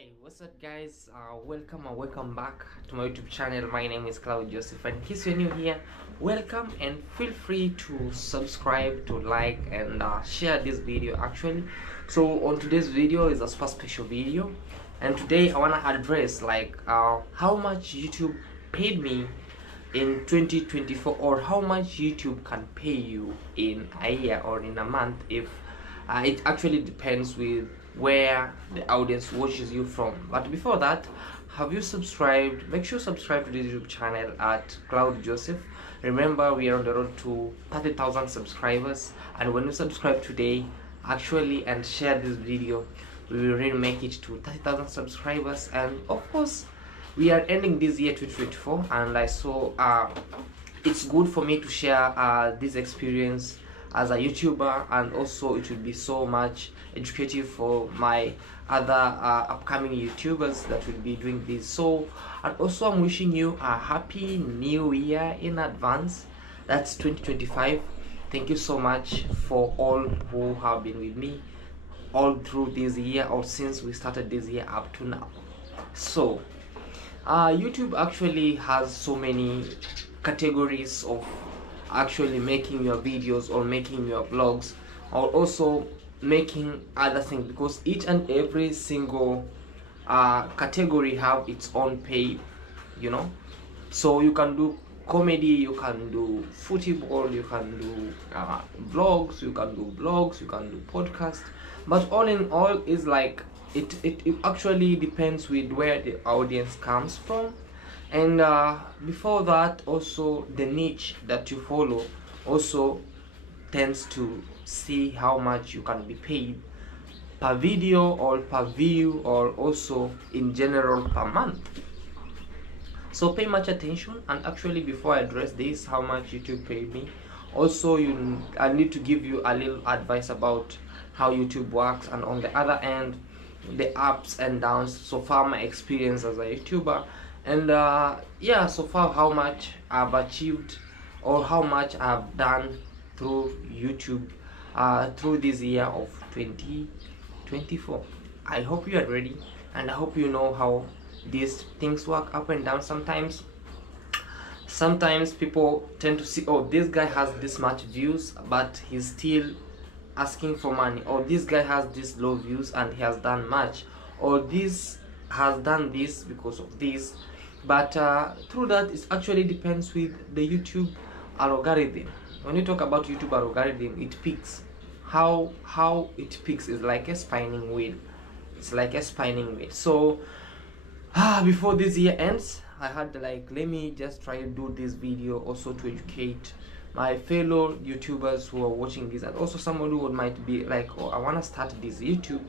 Hey, what's up guys? Welcome and welcome back to my YouTube channel. My name is Claude Joseph, and in case you're new here, welcome and feel free to subscribe, to like and share this video actually. So on today's video is a super special video, and today I want to address how much YouTube paid me in 2024, or how much YouTube can pay you in a year or in a month. If it actually depends with where the audience watches you from. But before that, have you subscribed? Make sure you subscribe to this YouTube channel at Claude Joseph. Remember, we are on the road to 30,000 subscribers, and when you subscribe today actually and share this video, we will really make it to 30,000 subscribers. And of course, we are ending this year 2024, and I saw it's good for me to share this experience as a YouTuber, and also it will be so much educative for my other upcoming YouTubers that will be doing this. So, and also I'm wishing you a happy new year in advance. That's 2025. Thank you so much for all who have been with me all through this year, or since we started this year up to now. So YouTube actually has so many categories of actually making your videos or making your vlogs, or also making other things, because each and every single category have its own pay, you know. So you can do comedy, you can do football, you can do vlogs, you can do blogs, you can do podcast. But all in all is like it actually depends with where the audience comes from. And before that, also the niche that you follow also tends to see how much you can be paid per video or per view, or also in general per month. So pay much attention. And actually, before I address this, how much YouTube paid me, also I need to give you a little advice about how YouTube works, and on the other end, the ups and downs so far, my experience as a YouTuber. And yeah, so far how much I've achieved, or how much I've done through YouTube through this year of 2024. I hope you are ready, and I hope you know how these things work up and down. Sometimes people tend to see, oh, this guy has this much views but he's still asking for money, or this guy has this low views and he has done much, or this has done this because of this. But through that, it actually depends with the YouTube algorithm. When you talk about YouTube algorithm, it picks how it picks is like a spinning wheel. It's like a spinning wheel. So before this year ends, I had like, let me just try to do this video also to educate my fellow YouTubers who are watching this, and also someone who might be like, oh, I want to start this YouTube.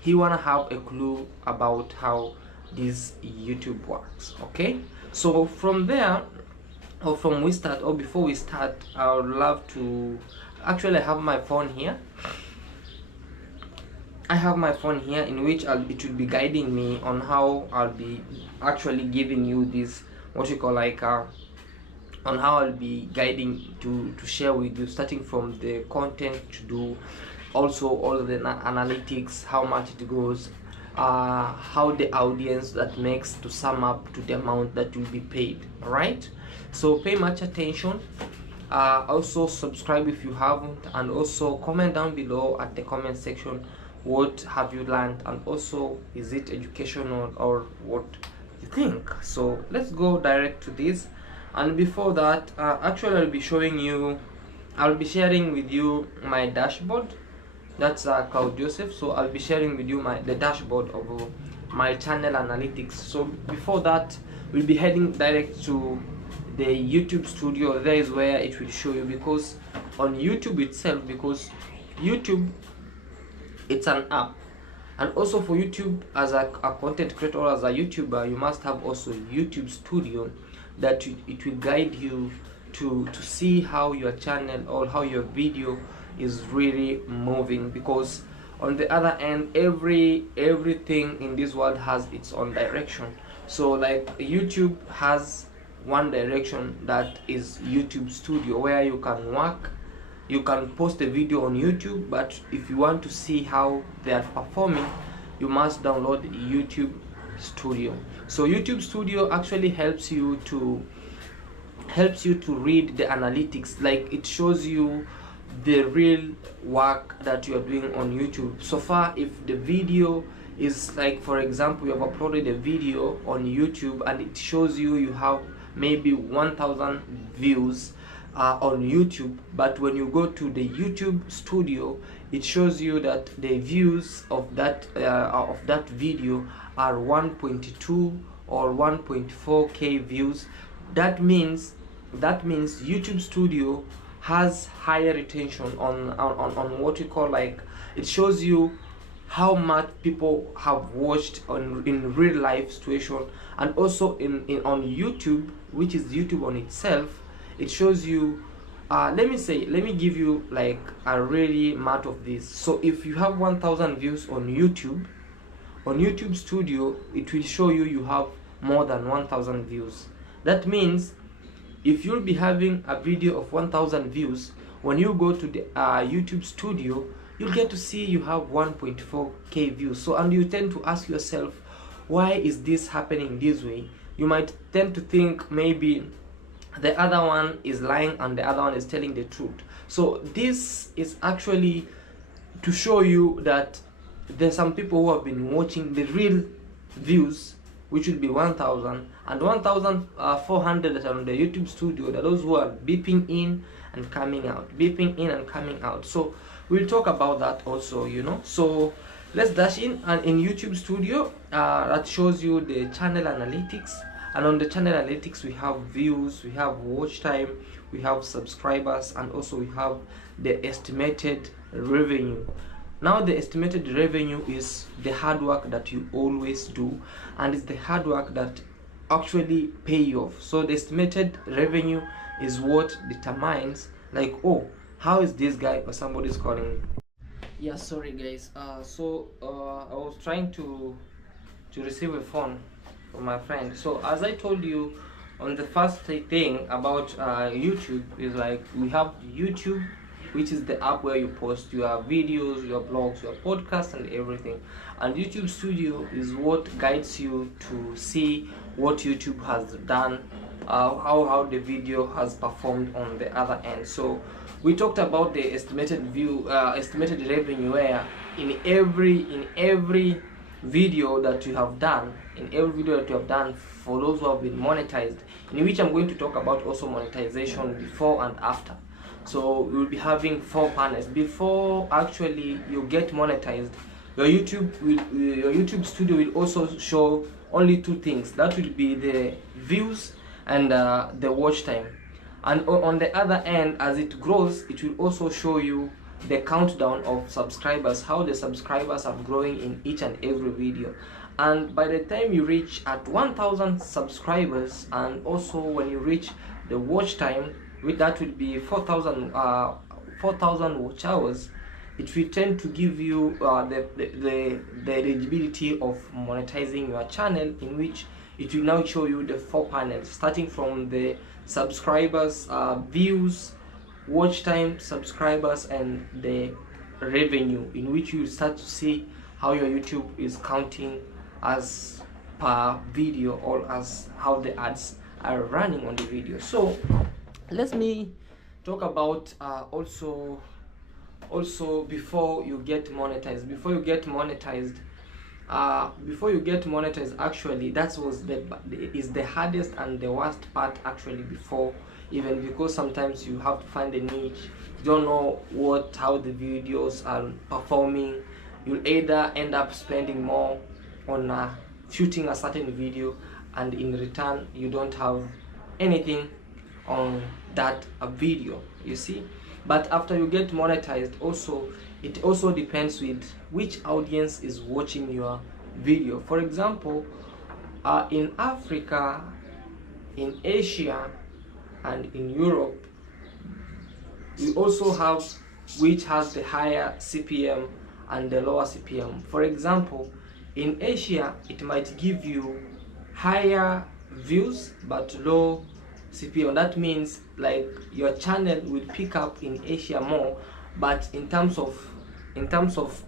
He want to have a clue about how this YouTube works. Okay, so from there, or from we start, or before we start, I would love to actually, I have my phone here. I have my phone here, in which it will be guiding me on how I'll be actually giving you this, what we call like on how I'll be guiding to share with you, starting from the content to do also all of the analytics, how much it goes, how the audience that makes to sum up to the amount that will be paid. All right, so pay much attention. Also subscribe if you haven't, and also comment down below at the comment section, what have you learned, and also is it educational or what you think. So let's go direct to this. And before that, actually I'll be sharing with you my dashboard. That's Claude Joseph. So I'll be sharing with you the dashboard of my channel analytics. So before that, we'll be heading direct to the YouTube studio. There is where it will show you, because on YouTube itself, because YouTube, it's an app, and also for YouTube as a content creator or as a YouTuber, you must have also YouTube studio that it will guide you to see how your channel or how your video is really moving. Because on the other end, everything in this world has its own direction. So like YouTube has one direction, that is YouTube studio, where you can work, you can post a video on YouTube, but if you want to see how they are performing, you must download YouTube Studio. So YouTube Studio actually helps you to read the analytics. Like, it shows you the real work that you are doing on YouTube. So far, if the video is, like, for example, you have uploaded a video on YouTube and it shows you have maybe 1000 views on YouTube, but when you go to the YouTube Studio, it shows you that the views of that video are 1.2 or 1.4k views. That means YouTube Studio has higher retention on what you call, like, it shows you how much people have watched in real life situation. And also on YouTube, which is YouTube on itself, it shows you let me give you like a really math of this. So if you have 1000 views on YouTube Studio, it will show you have more than 1000 views. That means if you'll be having a video of 1000 views, when you go to the YouTube Studio, you'll get to see you have 1.4k views. So, and you tend to ask yourself, why is this happening this way? You might tend to think maybe the other one is lying and the other one is telling the truth. So this is actually to show you that there's some people who have been watching the real views, which will be 1000, and 1400 that are on the YouTube Studio, that those who are beeping in and coming out, beeping in and coming out. So we'll talk about that also, you know. So let's dash in. And in YouTube Studio, that shows you the channel analytics, and on the channel analytics we have views, we have watch time, we have subscribers, and also we have the estimated revenue. Now the estimated revenue is the hard work that you always do, and it's the hard work that actually pay off. So the estimated revenue is what determines, like, oh, how is this guy, or somebody's calling me. Yeah, sorry guys. I was trying to receive a phone from my friend. So as I told you, on the first thing about YouTube is, like, we have YouTube, which is the app where you post your videos, your blogs, your podcasts, and everything. And YouTube Studio is what guides you to see what YouTube has done, how the video has performed on the other end. So we talked about the estimated revenue, where in every video that you have done, for those who have been monetized, in which I'm going to talk about also monetization before and after. So we'll be having 4 panels before actually you get monetized. Your YouTube Studio will also show only 2 things. That will be the views and the watch time. And on the other end, as it grows, it will also show you the countdown of subscribers, how the subscribers are growing in each and every video. And by the time you reach at 1000 subscribers, and also when you reach the watch time, that will be 4000 watch hours, it will tend to give you the eligibility of monetizing your channel, in which it will now show you the 4 panels, starting from the subscribers, views, watch time, subscribers, and the revenue, in which you start to see how your YouTube is counting as per video, or as how the ads are running on the video. So let me talk about also before you get monetized. Before you get monetized, actually, that was the hardest and the worst part, actually, before, even, because sometimes you have to find a niche. You don't know how the videos are performing. You'll either end up spending more on shooting a certain video, and in return you don't have anything on that video, you see. But after you get monetized, also it also depends with which audience is watching your video. For example, in Africa, in Asia, and in Europe, we also have which has the higher CPM and the lower CPM. For example, in Asia, it might give you higher views but low CPM. That means, like, your channel will pick up in Asia more, but in terms of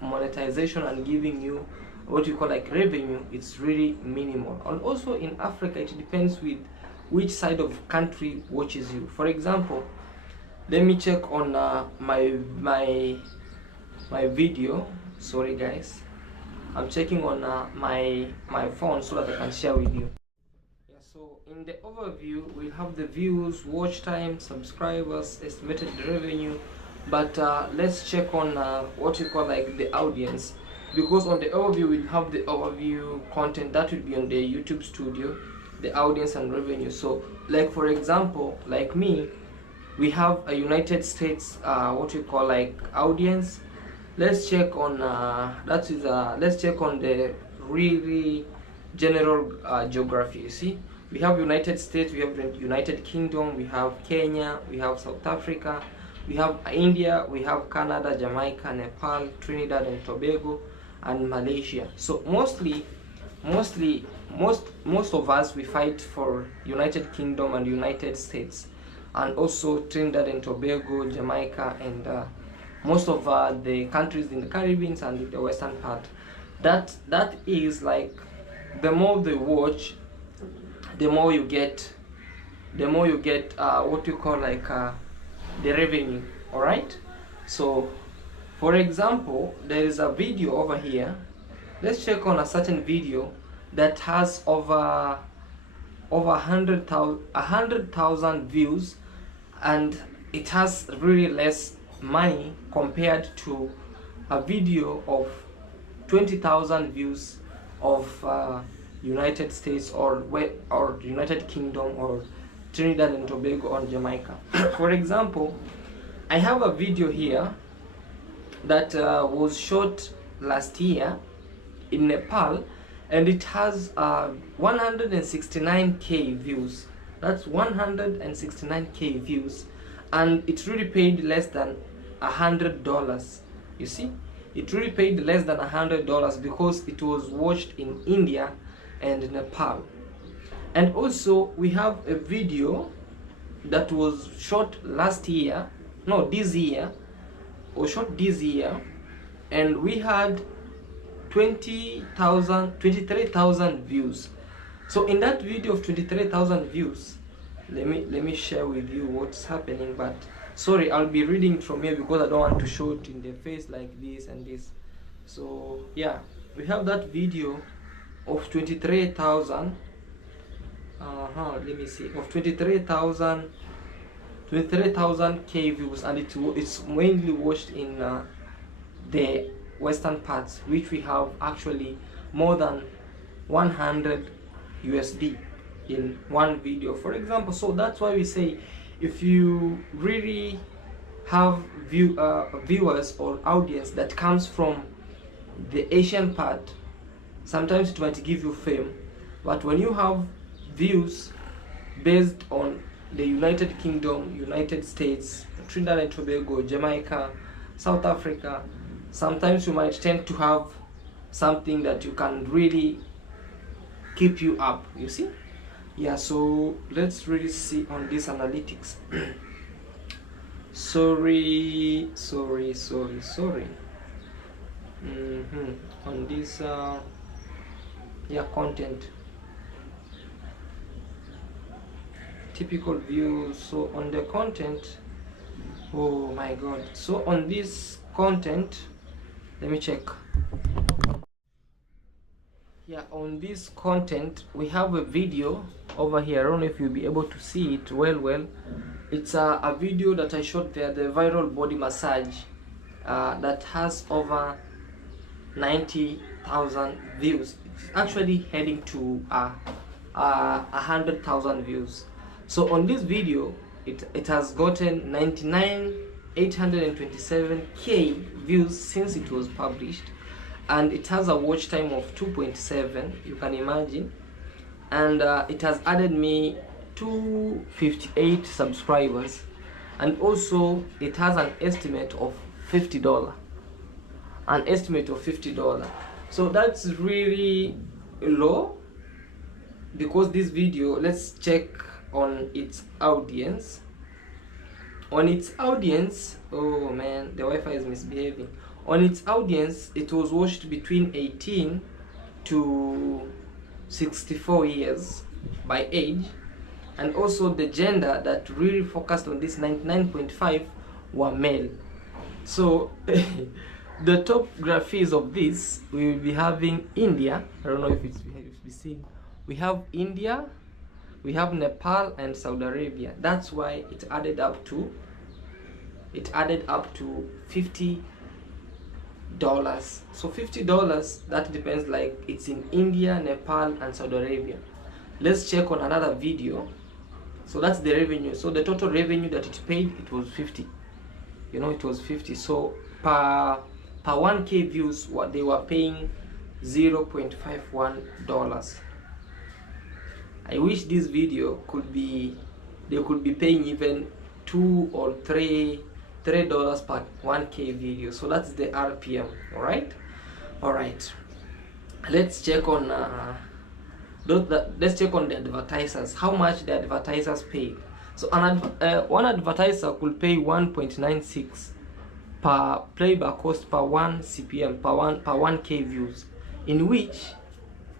monetization and giving you what you call like revenue, it's really minimal. And also in Africa, it depends with which side of country watches you. For example, let me check on my video. Sorry guys, I'm checking on my phone so that I can share with you. Yeah, so in the overview we have the views, watch time, subscribers, estimated revenue, but let's check on what you call like the audience, because on the overview we have the overview content that will be on the YouTube studio, the audience and revenue. So like for example, like me, we have a United States what we call like audience. Let's check on let's check on the really general geography. You see, we have United States, we have United Kingdom, we have Kenya, we have South Africa, we have India, we have Canada, Jamaica, Nepal, Trinidad and Tobago, and Malaysia. So most of us, we fight for United Kingdom and United States, and also Trinidad and Tobago, Jamaica, and most of the countries in the Caribbean and the western part. That is like, the more they watch, the more you get what you call like the revenue. All right, so for example, there is a video over here. Let's check on a certain video that has over 100,000 views, and it has really less money compared to a video of 20,000 views of United States or United Kingdom or Trinidad and Tobago or Jamaica. For example, I have a video here that was shot last year in Nepal, and it has 169k views. That's 169k views, and it really paid less than $100. You see, it really paid less than $100 because it was watched in India and Nepal. And also we have a video that was shot last year, no, this year, or shot this year, and we had 23,000 views. So in that video of 23,000 views, let me share with you what's happening. But sorry, I'll be reading from here because I don't want to show it in the face like this and this. So yeah, we have that video of 23,000 let me see, of 23,000k views, and it's mainly watched in the western parts, which we have actually more than 100 USD in one video, for example. So that's why we say, if you really have viewers or audience that comes from the Asian part, sometimes it might give you fame, but when you have views based on the United Kingdom, United States, Trinidad and Tobago, Jamaica, South Africa, sometimes you might tend to have something that you can really keep you up, you see. Yeah, so let's really see on this analytics. sorry on this yeah, content, typical views. So on the content, oh my god, so on this content, let me check. Yeah, on this content we have a video over here. I don't know if you'll be able to see it well. It's a video that I shot there, the viral body massage, that has over 90,000 views. It's actually heading to 100,000 views. So on this video, it has gotten 99,827k views since it was published, and it has a watch time of 2.7, you can imagine, and it has added me 258 subscribers, and also it has an estimate of $50, so that's really low, because this video, let's check on its audience. On its audience, oh man, the Wi-Fi is misbehaving. On its audience, it was watched between 18 to 64 years by age, and also the gender that really focused on this 99.5 were male. So the top graphies of this, we will be having India. I don't know if it's seen. We have India, we have Nepal and Saudi Arabia. That's why it added up to $50. So $50, that depends, like it's in India, Nepal and Saudi Arabia. Let's check on another video. So that's the revenue. So the total revenue that it paid, it was 50. You know, it was 50. So per 1k views, what they were paying $0.51. I wish this video could be, they could be paying even $2 or $3 per 1k video. So that's the RPM. All right. Let's check on let's check on the advertisers, how much the advertisers paid. So one advertiser could pay 1.96 per playback cost per 1 CPM per 1k views, in which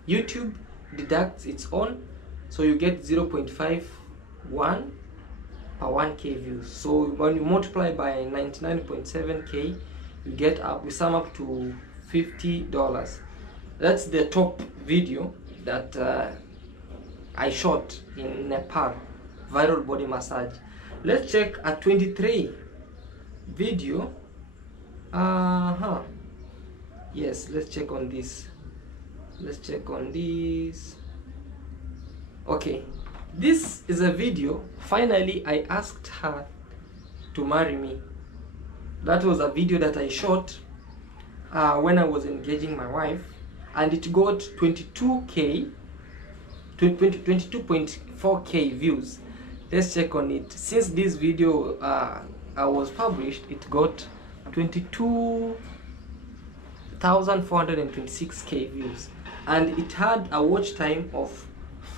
YouTube deducts its own, so you get 0.51 per 1k views. So when you multiply by 99.7k, we sum up to $50. That's the top video that I shot in Nepal, viral body massage. Let's check a 23 video. Yes, let's check on this. Okay, this is a video. Finally, I asked her to marry me. That was a video that I shot when I was engaging my wife, and it got 22.4k views. Let's check on it. Since this video was published, it got 22,426k views, and it had a watch time of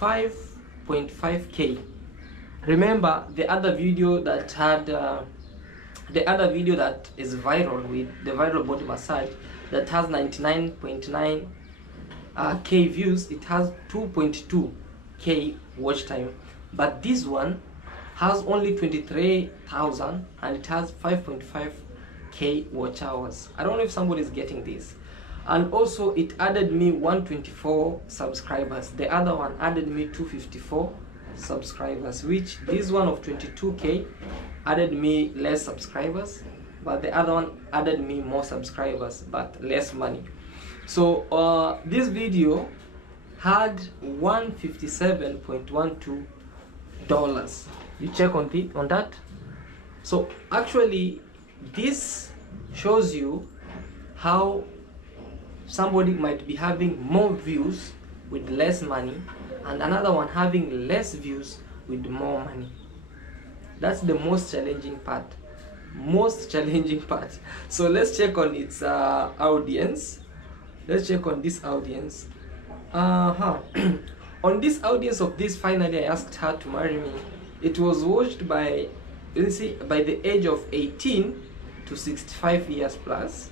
5.5k. Remember the other video that had the other video that is viral with the viral body massage that has 99.9 k views, it has 2.2k watch time, but this one has only 23,000 and it has 5.5k watch hours. I don't know if somebody is getting this. And also it added me 124 subscribers. The other one added me 254 subscribers, which this one of 22k added me less subscribers, but the other one added me more subscribers but less money. So this video had $157.12. You check on that. So actually this shows you how somebody might be having more views with less money and another one having less views with more money. That's the most challenging part. So let's check on its audience. Let's check on this audience. On this audience of this, finally I asked her to marry me. It was watched by, by the age of 18 to 65 years plus,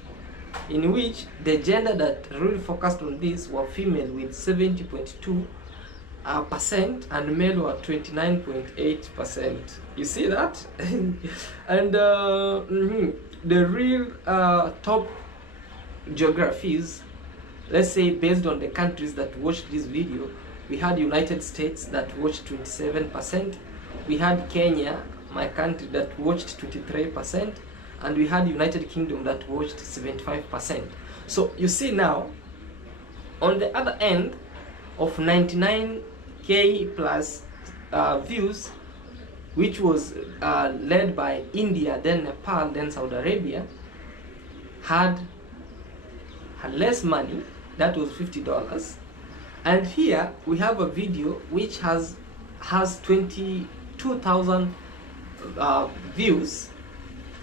in which the gender that really focused on this were female with 70.2% and male were 29.8%. You see that? And the real top geographies, let's say based on the countries that watched this video, we had United States that watched 27%, we had Kenya, my country, that watched 23%, and we had United Kingdom that watched 75%. So you see now, on the other end of 99k plus views, which was led by India, then Nepal, then Saudi Arabia, had less money. That was $50. And here we have a video which has 22,000 views,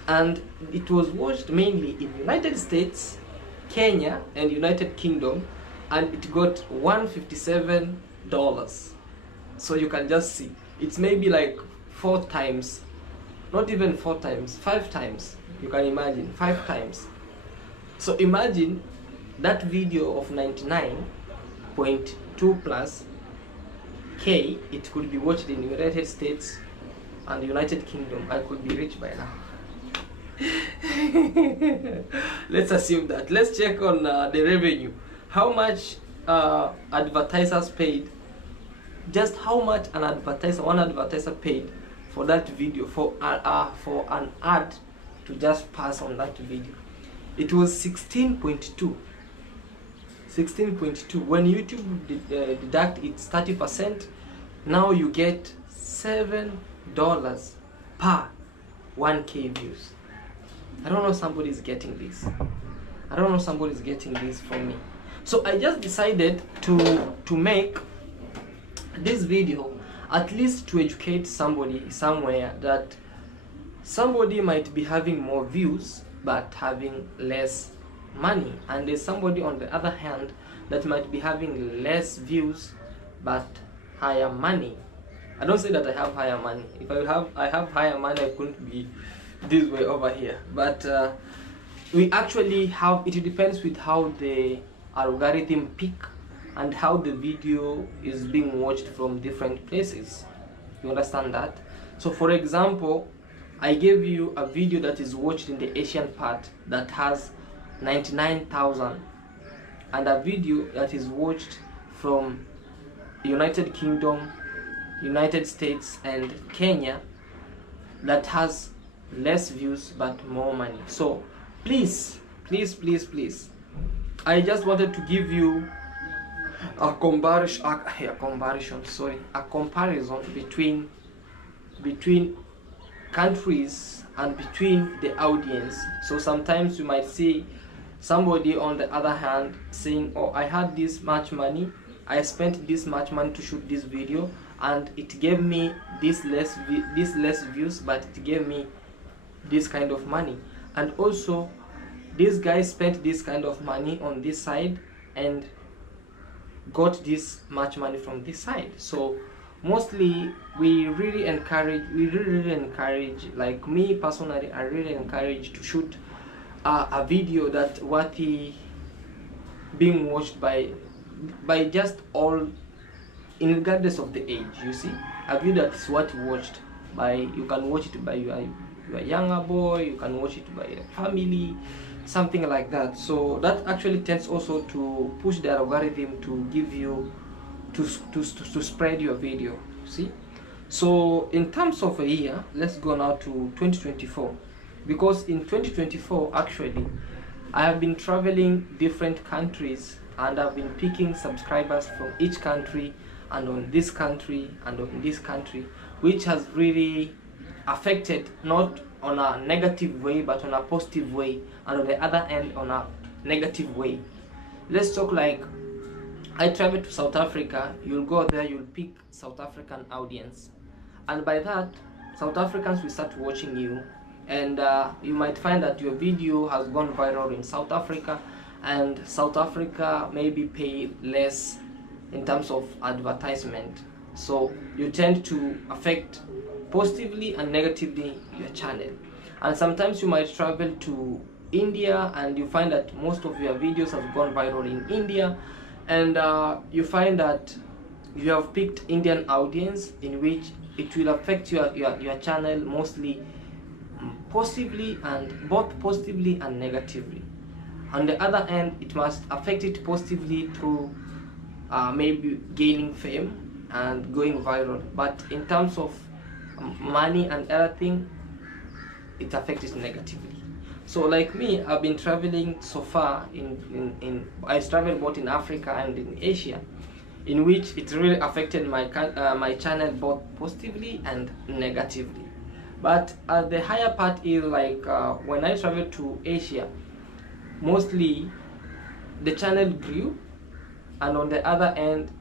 and it was watched mainly in United States, Kenya and United Kingdom, and it got $157. So you can just see, it's maybe like 4 times, not even 4 times, 5 times. You can imagine, 5 times. So imagine that video of 99 16.2 plus K, it could be watched in United States and United Kingdom, I could be rich by now. Let's assume that. Let's check on the revenue. How much advertisers paid, just how much one advertiser paid for that video, for an ad to just pass on that video. It was 16.2. 16.2. When YouTube deduct its 30%, now you get $7 per 1K views. I don't know if somebody's getting this. I don't know if somebody's getting this from me. So I just decided to make this video at least to educate somebody somewhere that somebody might be having more views but having less money, and there's somebody on the other hand that might be having less views but higher money. I don't say that I have higher money. If I have higher money, I couldn't be this way over here. But we actually have, it depends with how the algorithm pick and how the video is being watched from different places. You understand that? So for example, I gave you a video that is watched in the Asian part that has 99,000, and a video that is watched from United Kingdom, United States and Kenya that has less views but more money. So please, I just wanted to give you a comparison between countries and between the audience. So sometimes you might see somebody on the other hand saying, oh, I had this much money, I spent this much money to shoot this video and it gave me this less views, but it gave me this kind of money. And also this guy spent this kind of money on this side and got this much money from this side. So mostly we really encourage, like me personally, I really encourage to shoot a video that worthy being watched by just all, regardless of the age. You see, a video that's worth watched by, you can watch it by your younger boy, you can watch it by a family, something like that. So that actually tends also to push the algorithm to give you to spread your video. See, so in terms of a year, let's go now to 2024, because in 2024 actually I have been traveling different countries and I've been picking subscribers from each country and on this country and on this country, which has really affected, not on a negative way but on a positive way, and on the other end on a negative way. Let's talk like, I traveled to South Africa, you'll go there, you'll pick South African audience, and by that South Africans will start watching you, and you might find that your video has gone viral in South Africa, and South Africa maybe pay less in terms of advertisement. So you tend to affect positively and negatively your channel. And sometimes you might travel to India and you find that most of your videos have gone viral in India, and you find that you have picked Indian audience, in which it will affect your channel mostly positively, and both positively and negatively. On the other hand, it must affect it positively through maybe gaining fame and going viral, but in terms of money and everything, it affects it negatively. So like me, I've been traveling so far I traveled both in Africa and in Asia, in which it really affected my channel both positively and negatively. But the higher part is like when I traveled to Asia, mostly the channel grew, and on the other end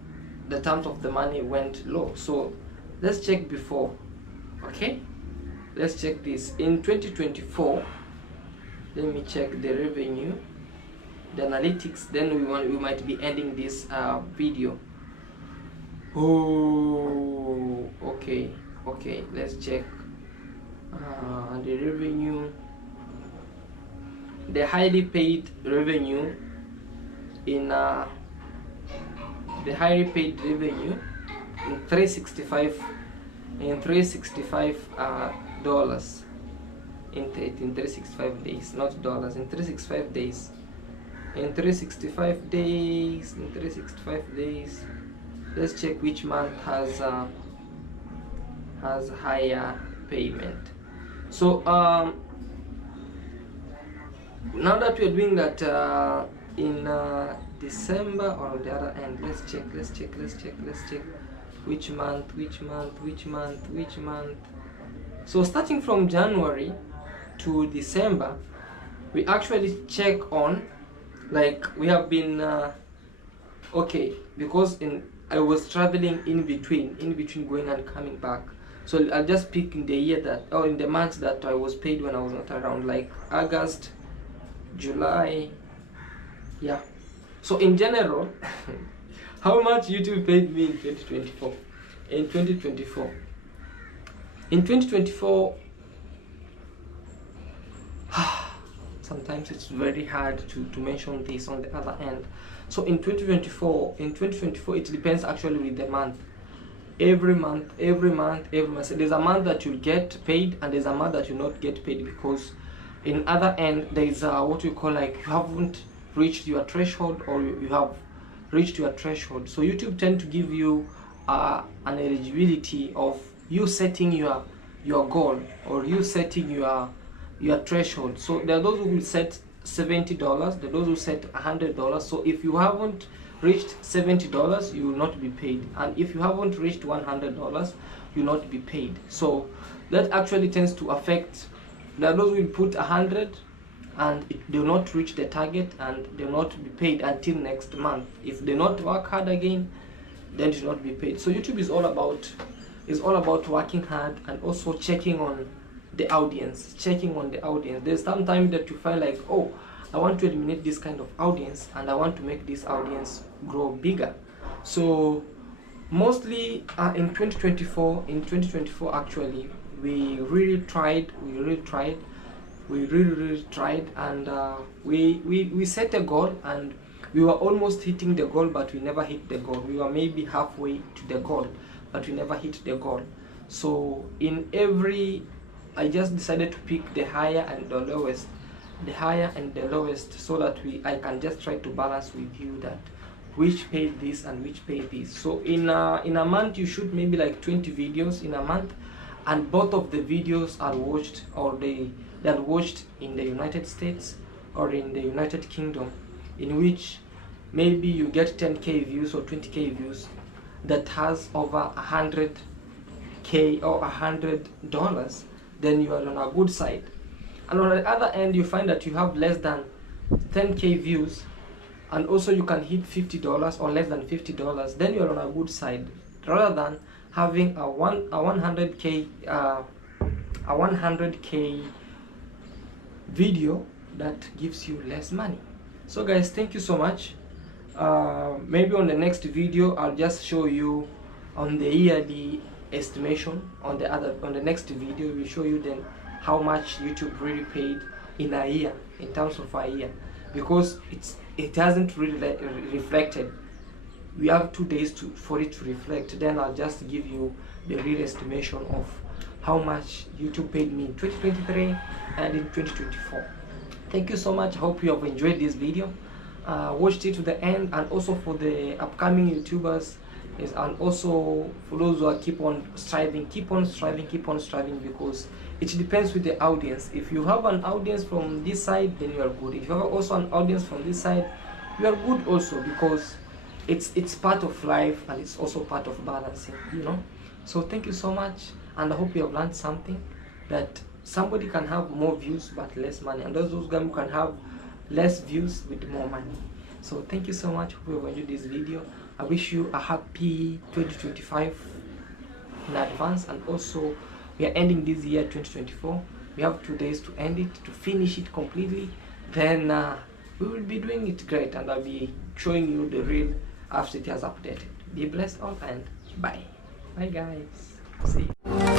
the terms of the money went low. So let's check before. Okay, let's check this in 2024. Let me check the revenue, the analytics, then we might be ending this video. Oh, okay, let's check the revenue. The highly paid revenue in the highly paid revenue in 365 dollars in 365 days, not dollars, in 365 days. In 365 days, let's check which month has higher payment. So now that we are doing that in December, or on the other end, let's check which month. So starting from January to December, we actually check on, like, we have been okay, because I was traveling in between going and coming back. So I'll just pick in the year that, or in the months that I was paid when I was not around, like August, July, yeah. So in general, how much YouTube paid me in 2024? In 2024, sometimes it's very hard to mention this on the other end. So in 2024, it depends actually with the month. Every month. There's a month that you'll get paid, and there's a month that you'll not get paid, because in other end there is what we call, like, you haven't reached your threshold, or you have reached your threshold. So YouTube tend to give you an eligibility of you setting your goal, or you setting your threshold. So there are those who will set $70, there are those who set $100. So if you haven't reached $70, you will not be paid, and if you haven't reached $100, you will not be paid. So that actually tends to affect. There are those who will put 100 and they will not reach the target, and they will not be paid until next month. If they not work hard again, then they will not be paid. So YouTube is all about working hard, and also checking on the audience. There's sometimes that you find like, oh, I want to eliminate this kind of audience, and I want to make this audience grow bigger. So mostly in 2024 actually, we really tried, and we set a goal, and we were almost hitting the goal, but we never hit the goal. We were maybe halfway to the goal, but we never hit the goal. So I just decided to pick the higher and the lowest, so that I can just try to balance with you that which paid this and which paid this. So in a month, you shoot maybe like 20 videos in a month, and both of the videos are watched, or they are watched in the United States or in the United Kingdom, in which maybe you get 10k views or 20k views that has over 100k or $100, then you are on a good side. And on the other end, you find that you have less than 10k views, and also you can hit $50 or less than $50, then you are on a good side, rather than having a 100k video that gives you less money. So guys, thank you so much. Maybe on the next video I'll just show you on the yearly estimation. On the next video we'll show you then how much YouTube really paid in a year, in terms of a year, because it hasn't really reflected. We have 2 days for it to reflect. Then I'll just give you the real estimation of how much YouTube paid me in 2023 and in 2024. Thank you so much. I hope you have enjoyed this video. Watched it to the end, and also for the upcoming YouTubers, and also for those who are keep on striving, because it depends with the audience. If you have an audience from this side, then you are good. If you have also an audience from this side, you are good also, because it's part of life, and it's also part of balancing, you know. So thank you so much, and I hope you have learned something, that somebody can have more views but less money, and those guys can have less views with more money. So thank you so much. Hope you have enjoyed this video. I wish you a happy 2025 in advance, and also we are ending this year 2024. We have 2 days to end it, to finish it completely. Then we will be doing it great, and I'll be showing you the real after it has updated. Be blessed all, and bye guys. See you.